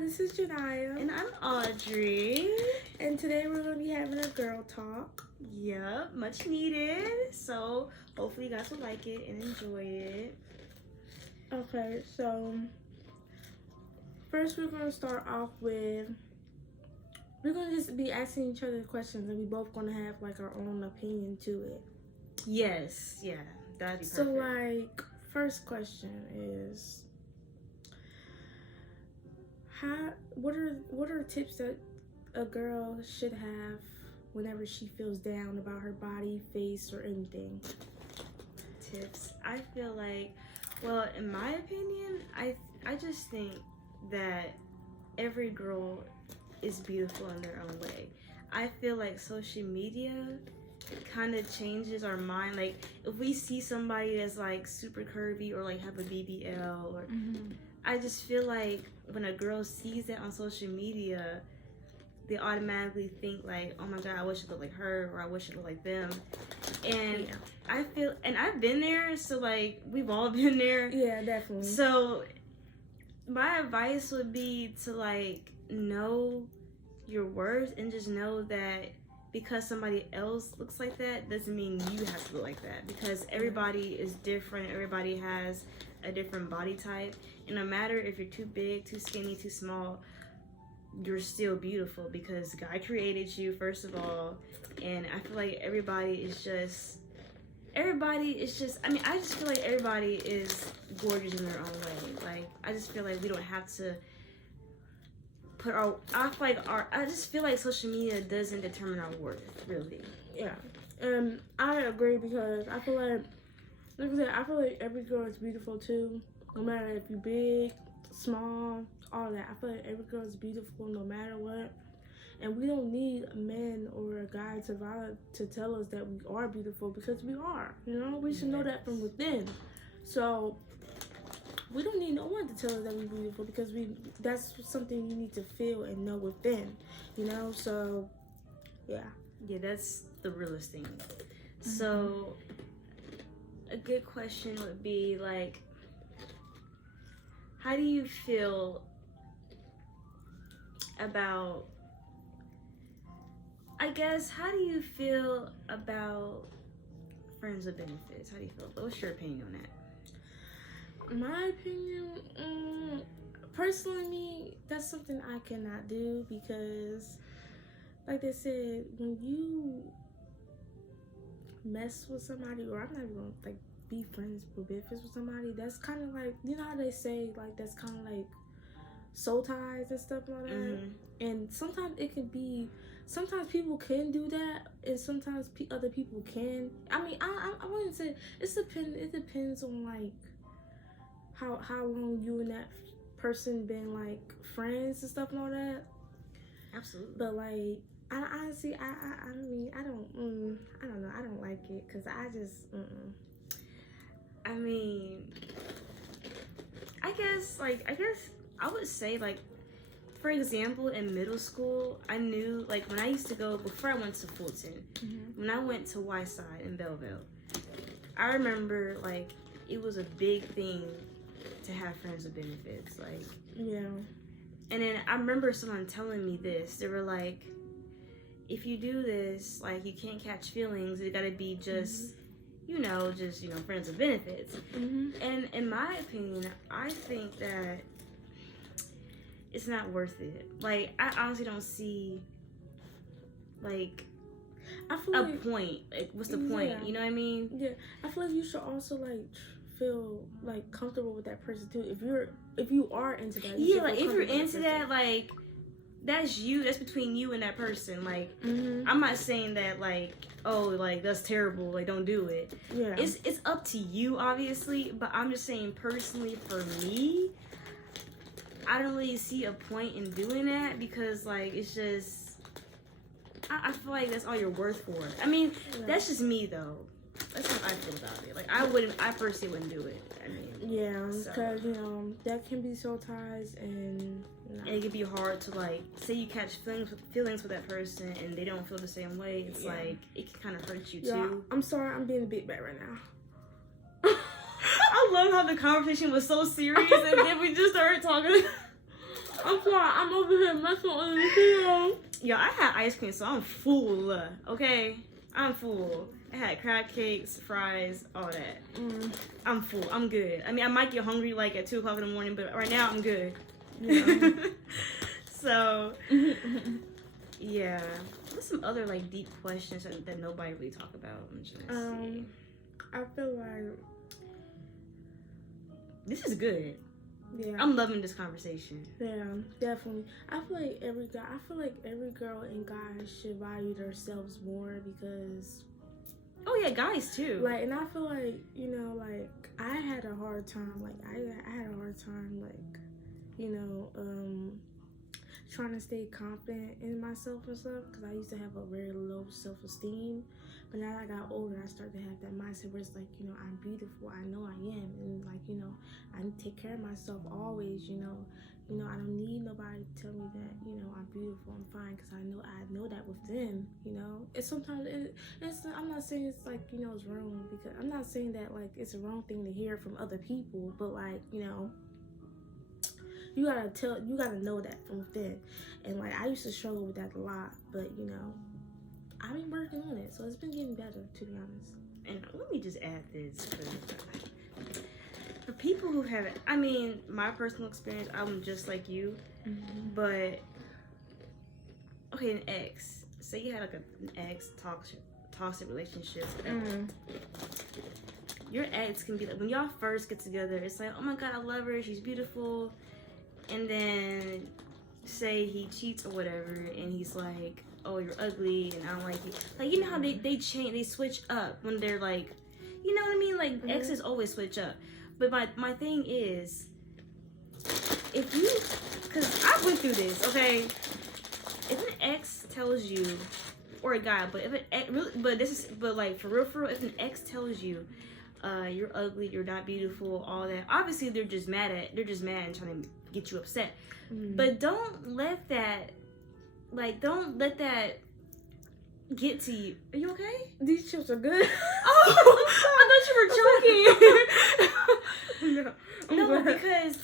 this is Janaya. And I'm Audrey. And today we're going to be having a girl talk. Yep, much needed. So hopefully you guys will like it and enjoy it. Okay, so first we're going to start off with, we're going to just be asking each other questions and we both going to have like our own opinion to it. Yes, yeah, that'd be perfect. So like, first question is, what are tips that a girl should have whenever she feels down about her body, face, or anything? Tips. I feel like, well, in my opinion, I just think that every girl is beautiful in their own way. I feel like social media kind of changes our mind. Like, if we see somebody that's like super curvy or like have a BBL or I just feel like when a girl sees that on social media, they automatically think like, oh my god, I wish I looked like her, or I wish I looked like them. And Yeah. I feel, and I've been there, so like we've all been there. Yeah, definitely. So my advice would be to like know your worth and just know that because somebody else looks like that doesn't mean you have to look like that, because everybody is different. Everybody has a different body type, and no matter if you're too big, too skinny, too small, you're still beautiful because God created you, first of all. And I feel like everybody is just I just feel like everybody is gorgeous in their own way. Like, I just feel like we don't have to put I just feel like social media doesn't determine our worth, really. Yeah. I agree, because I feel like I said, I feel like every girl is beautiful too. No matter if you're big, small, all that. I feel like every girl is beautiful no matter what. And we don't need a man or a guy to tell us that we are beautiful, because we are. You know, we should know that from within. So we don't need no one to tell us that we're beautiful, because that's something you need to feel and know within. You know, so yeah. Yeah, that's the realest thing. So a good question would be like, how do you feel about, how do you feel about friends with benefits? How do you feel? What's your opinion on that? My opinion, personally, me, that's something I cannot do, because, like they said, when you mess with somebody, or I'm not even gonna like be friends with benefits with somebody, that's kind of like, you know how they say like that's kind of like soul ties and stuff like that. And sometimes it can be, sometimes people can do that, and sometimes other people can. I mean, I wouldn't say it depends on like how long you and that person been like friends and stuff and all that. Absolutely. But like, I honestly, I mean, I don't know, I don't like it, because I just I mean, I guess I would say, like, for example, in middle school, I knew, like, when I used to go, before I went to Fulton, when I went to Whiteside in Belleville, I remember, like, it was a big thing to have friends with benefits, like, yeah. And then I remember someone telling me this. They were like, if you do this, like, you can't catch feelings. It gotta be just, friends with benefits. And in my opinion, I think that it's not worth it. Like, I honestly don't see, like, I feel a like, point. Like, what's the point? Yeah. You know what I mean? Yeah, I feel like you should also like feel like comfortable with that person too. If you are into that, yeah, like, if you're into that, like, that's you. That's between you and that person. Like, I'm not saying that like, oh, like, that's terrible, like, don't do it. Yeah, it's up to you, obviously, but I'm just saying, personally, for me, I don't really see a point in doing that, because like, it's just, I feel like that's all you're worth for. I mean, that's just me though. That's how I feel about it. Like, I personally wouldn't do it. I mean, yeah, because that can be soul ties, and it can be hard to, like, say you catch feelings with that person and they don't feel the same way. It's like, it can kind of hurt you too. I'm sorry, I'm being a big bad right now. I love how the conversation was so serious and then we just started talking. I'm sorry. been messing on the video. Yo, I had ice cream, so I'm full. Okay, I'm full. I had crab cakes, fries, all that. I'm full. I'm good. I mean, I might get hungry like at 2 o'clock in the morning, but right now I'm good. Yeah. So, yeah. What's some other like deep questions that nobody really talk about? I'm just gonna see. I feel like This is good. Yeah. I'm loving this conversation. Yeah, definitely. I feel like every girl and guy should value themselves more because. Oh yeah, guys too. Like, and I feel like, you know, like I had a hard time. Like I had a hard time, like, you know, trying to stay confident in myself and stuff because I used to have a very low self-esteem. But now that I got older, I started to have that mindset where it's like, you know, I'm beautiful. I know I am, and like, you know, I take care of myself always. You know, I don't need nobody to tell me that, you know, I'm beautiful, I'm fine, because I know that within. You know, it's sometimes I'm not saying it's like, you know, it's wrong, because I'm not saying that like it's a wrong thing to hear from other people, but like, you know, you gotta know that from within. And like I used to struggle with that a lot, but you know, I've been working on it, so it's been getting better, to be honest. And let me just add this, for people who haven't, I mean, my personal experience, I'm just like you, but okay, an ex. Say you had like an ex toxic relationship, whatever. Your ex can be like, when y'all first get together, it's like, oh my god, I love her, she's beautiful, and then say he cheats or whatever, and he's like, oh, you're ugly and I don't like you. Like, you know how they change, they switch up when they're like, you know what I mean? Like, exes always switch up. But my thing is, if you, because I went through this, okay? If an ex tells you, or a guy, but if an ex, really, but like for real, if an ex tells you, you're ugly, you're not beautiful, all that, obviously they're just mad and trying to get you upset. But don't let that get to you. Are you okay? These chips are good. Oh, I thought you were joking. No, because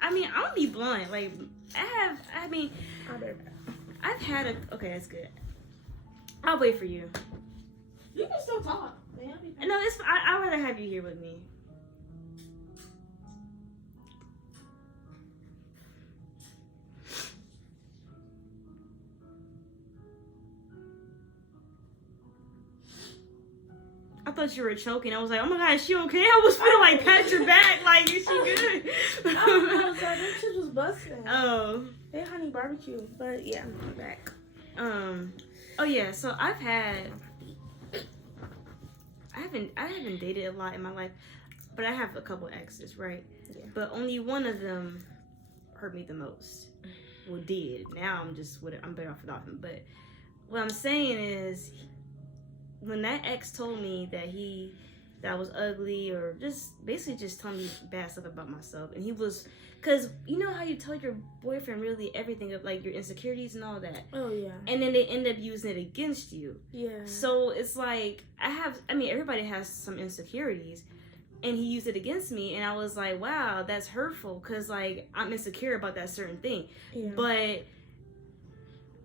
I mean, I'm gonna be blunt. Like, I've had okay, that's good. I'll wait for you. You can still talk. No, it's. I'd rather have you here with me. I thought you were choking. I was like, oh my god, is she okay? I was feeling like pat your back, like, is she good? Oh, sorry, that shit was busting. Oh. Hey, honey barbecue. But yeah, I'm back. Oh yeah, so I haven't dated a lot in my life, but I have a couple exes, right? Yeah. But only one of them hurt me the most. Well, did. Now I'm better off without him. But what I'm saying is, when that ex told me that I was ugly, or basically just telling me bad stuff about myself, and he was, because you know how you tell your boyfriend really everything of like your insecurities and all that. Oh yeah. And then they end up using it against you. Yeah. So it's like everybody has some insecurities, and he used it against me, and I was like, wow, that's hurtful, because like I'm insecure about that certain thing. Yeah. But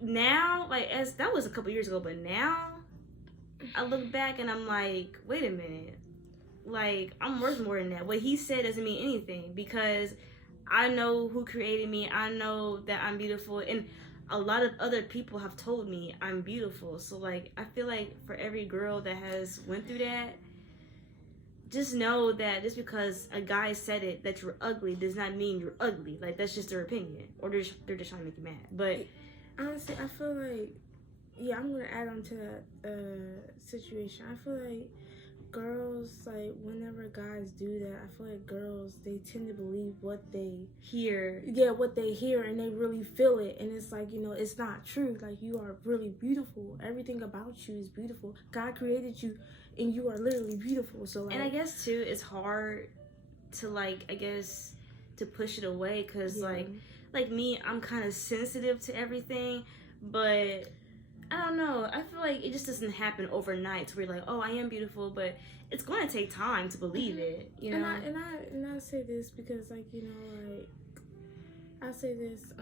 now, like, as that was a couple years ago, but now I look back and I'm like, wait a minute, like, I'm worth more than that. What he said doesn't mean anything, because I know who created me. I know that I'm beautiful, and a lot of other people have told me I'm beautiful. So like, I feel like for every girl that has went through that, just know that just because a guy said it that you're ugly does not mean you're ugly. Like, that's just their opinion, or they're just trying to make you mad. But honestly, I feel like, yeah, I'm gonna add on to that situation. I feel like girls, like, whenever guys do that, I feel like girls, they tend to believe what they hear. Yeah, what they hear, and they really feel it. And it's like, you know, it's not true. Like, you are really beautiful. Everything about you is beautiful. God created you, and you are literally beautiful. So like, and I guess too, it's hard to, like, I guess, to push it away, because like me, I'm kind of sensitive to everything, but I don't know. I feel like it just doesn't happen overnight to where you're like, oh, I am beautiful, but it's going to take time to believe it, you know? And I say this because, like, you know, like, I say this,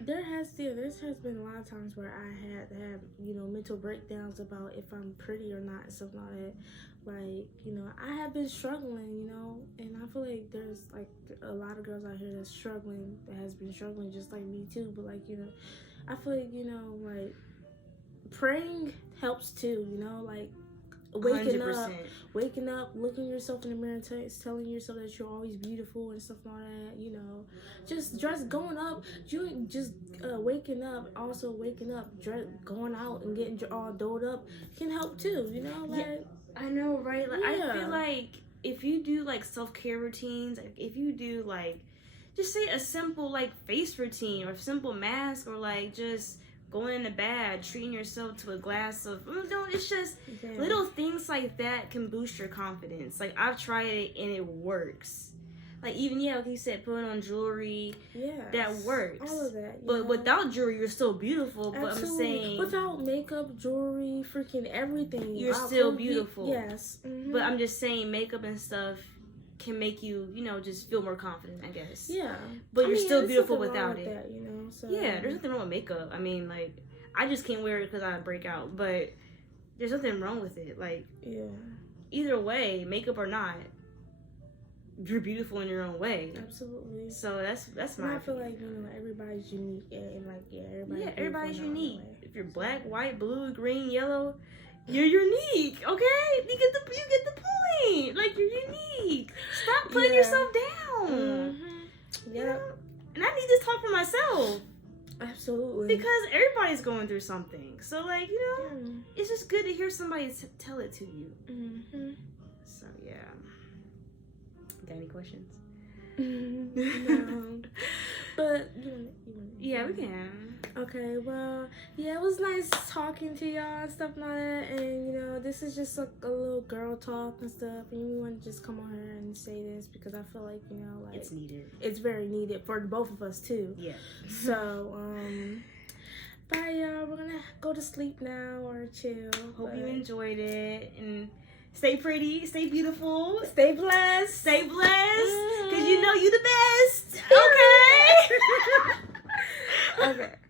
there has been a lot of times where I had to have, you know, mental breakdowns about if I'm pretty or not and stuff like that. Like, you know, I have been struggling, you know, and I feel like there's like a lot of girls out here that's struggling, that has been struggling just like me too. But like, you know, I feel like, you know, like praying helps too, you know, like waking up, looking yourself in the mirror, telling yourself that you're always beautiful and stuff like that. You know, just going up, waking up, also waking up, going out and getting all dolled up can help too. You know, like yeah, I know, right? Like yeah. I feel like if you do like self-care routines, like if you do like just say a simple like face routine or simple mask or like just going in the bath, treating yourself to a glass of no, it's just little things like that can boost your confidence. Like I've tried it and it works. Like even like you said, putting on jewelry, that works. All of that, but without jewelry, you're still beautiful. Absolutely. But I'm saying without makeup, jewelry, freaking everything, you're still beautiful. Yes, but I'm just saying makeup and stuff can make you, you know, just feel more confident, I guess. Yeah. But you're still beautiful without it. That, you know? So, yeah, there's nothing wrong with makeup. I mean, like, I just can't wear it because I break out. But there's nothing wrong with it. Like, either way, makeup or not, you're beautiful in your own way. Absolutely. So that's my. I feel like, you know, everybody's unique and like everybody's unique. If you're black, white, blue, green, yellow, you're unique. Okay, you get the point. Like you're unique. Stop putting yourself down. Mm-hmm. You know? And I need to talk for myself. Absolutely. Because everybody's going through something. So like, you know, it's just good to hear somebody tell it to you. Mm-hmm. So yeah. Got any questions? No. But yeah, we can. Okay, well, yeah, it was nice talking to y'all and stuff like that. And you know, this is just like a little girl talk and stuff. And we want to just come on here and say this because I feel like, you know, like it's needed. It's very needed for both of us too. Yeah. So, bye y'all. We're gonna go to sleep now or chill. Hope you enjoyed it and. Stay pretty, stay beautiful, stay blessed, because you know you the best. Okay. Okay.